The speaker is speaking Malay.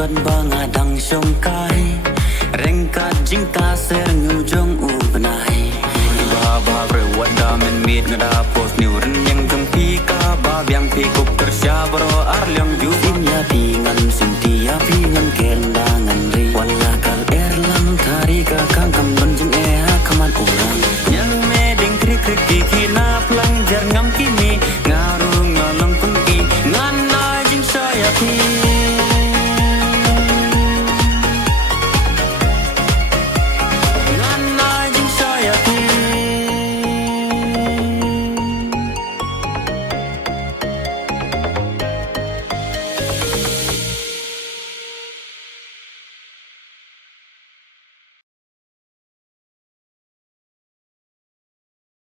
kon bangadang songkai rengka jingka sernu jong ubnai ba ba bre wada men mit ngada pos niuren yang jong pika ba yang pikup kersya bro arlyang jusin ya pingan sintia pingan kendangan ri wala kal erlang thari ka kangkam donjing kaman orang yang meding krik krik kikina